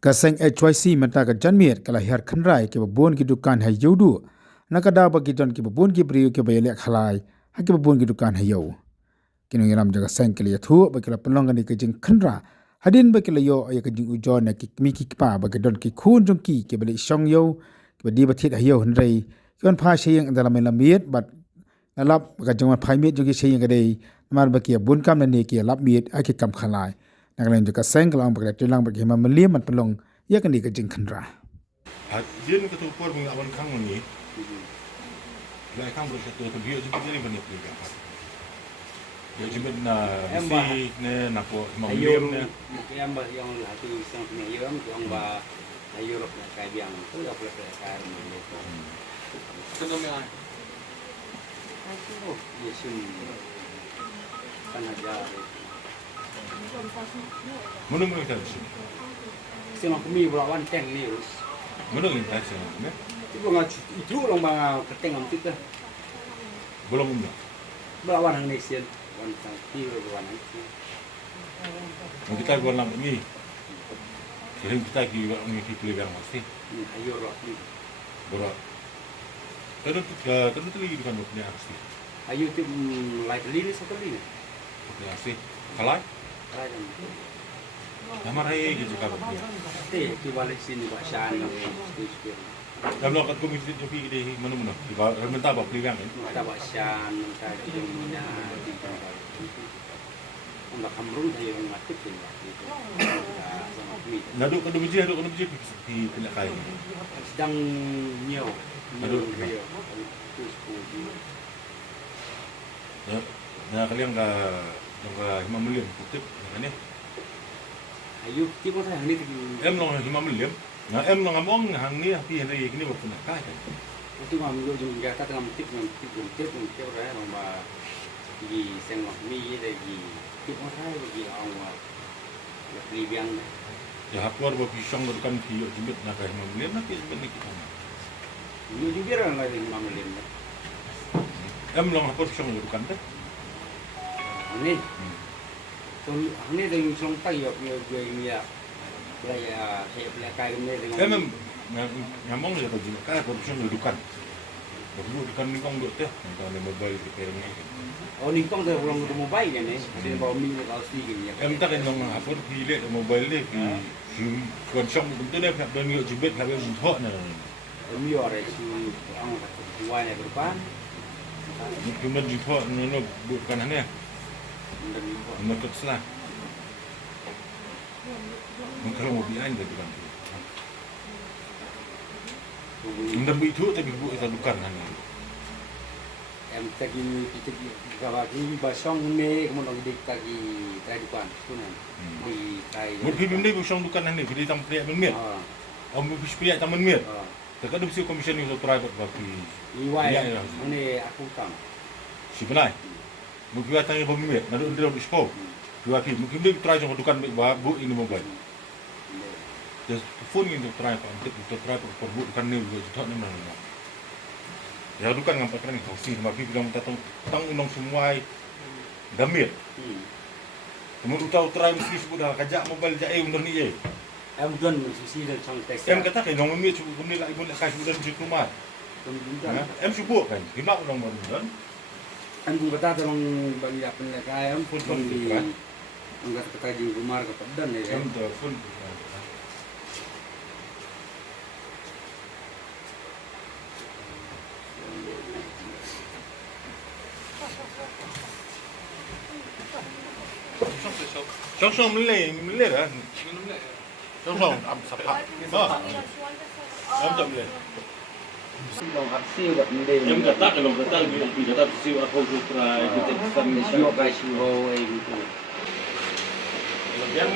Kaseng HYC mata ka janmiet kala her khanrai ke babon ki dukan hai yodu nakada ba ki don ki babon ki priyo ke bayele khalai ha ki babon ki dukan hai yo kinu yaram jaga seng ke thu ba kala pelong ni ke jing khanra hadin ba kala yo ya ke jing ujon na ki mi ki pa ba ke don ki khun jong ki ke bele shong yo ke di ba thit hai yo hnrei kon pha sheyeng andala me lamiet bat alap ka jong phai miet jo ki sheyeng ke dei mar ba ki bun kam na ne ki lap miet a ki kam khalai nagalen juga seng kelang bakal telang bagi hema meliam at pelong ya kan dikejing kendra. Dia nak tu por mengawan kang ni. Lai kang bersatu tu dia juga jadi banyak juga. Dia juga na si ne nak po meliam ne. Yang yang satu sang penayam yang ba Europe na kay biang tu dah boleh kay Malaysia. Kena mai. Aku yesun Kanada. Menung kita sih. Sema kami belawan tank ni us. Menung kita sih, ne? Itu nggak itu orang bang keteng am kita. Belum enggak. Belawan ang nation, wan sang tiyo belawan ang. Kita gua nak ni. Jadi kita ki ni pilih yang mesti. Ayo roh ni. Berat. Kan tu lagi bukan punya aksi. Ayo tu like lini satu lini. Punya aksi. Kalai? Rajam. Nama rai gitu kan punya. Ti balik sini Pak Shan ni. Dalam lokat komisi tu pergi di mana-mana. Di bawah minta apa pilih yang ni. Kita Pak Shan, kita Jumina, di tempat. Untuk Kamrun dia yang mati tu. Nadu biji di punya kain. Sedang nyo. Nah kalian himam meliam kutip ni. Ayo, kita pun ni. Em long himam meliam. Nah em long among hang ni api hari ini buat nak kai. Itu ngambil juga kata ngambil tip orang orang di sengok mi lagi. Kita pun bagi orang beli biang. Ya keluar buat pisang bukan kiyo jibet nak himam meliam nak jibet ni kita. Ini juga orang lain ngambil ni. Em long apa pisang bukan deh. Ini. So ini dengan selong tayo punya ni ya. Belaya saya beli kai ni dengan. Ngamong dia tu jibet kai pisang bukan. Bukan ni kong dot teh. Kalau ni mobile di kerana ni. Oh ni kong tu orang tu mobile kan ni. Dia bawa mi kalau sedikit ni. Em tak kan long apa pilih mobile ni. Pisang betul dia nak dan ni jibet nak buat nak. Mi orang tu orang buat ni berapa? Cuma jumpa nono bukan ni. Nak selah. Mungkin mau biain tu kan. Anda itu tapi buat itu bukan ni. Em tadi kita kalau ni basong ni kemudian kita lagi tradipan sunan di kai. Mungkin benda bukan bukan ni. Kita tam priak menmir. Om priak tam menmir. Terkadang mesti komisi ni untuk private bagi. Iwai ni aku tam. Si benai. Mungkin ada yang bermimpi, nak under di sekolah. Dua kali, mungkin dia try jangan dukan bu ini mobile. Just phone ini try untuk try perbuatan ni juga tak nama nama. Ya dukan ngampak kan ni, si mungkin bilang kita tang unang semua damir. Kemudian tahu try mesti sudah kajak mobile jai under ni je. Em don susi dan sang teks. Em kata kan orang mimpi cukup ni lagi boleh kasih sudah di rumah. Em subuh kan, lima orang baru Kan kung kata orang bagi apa ni kaya pun di angkat kata di rumah ke pedan ni kan. Pun Song meleleh kan? Song am sapak. Am tak meleleh. Sebelum aksi buat mending. Em kata kalau kata dia kata si aku try kita Kami siapa guys siapa itu. Yang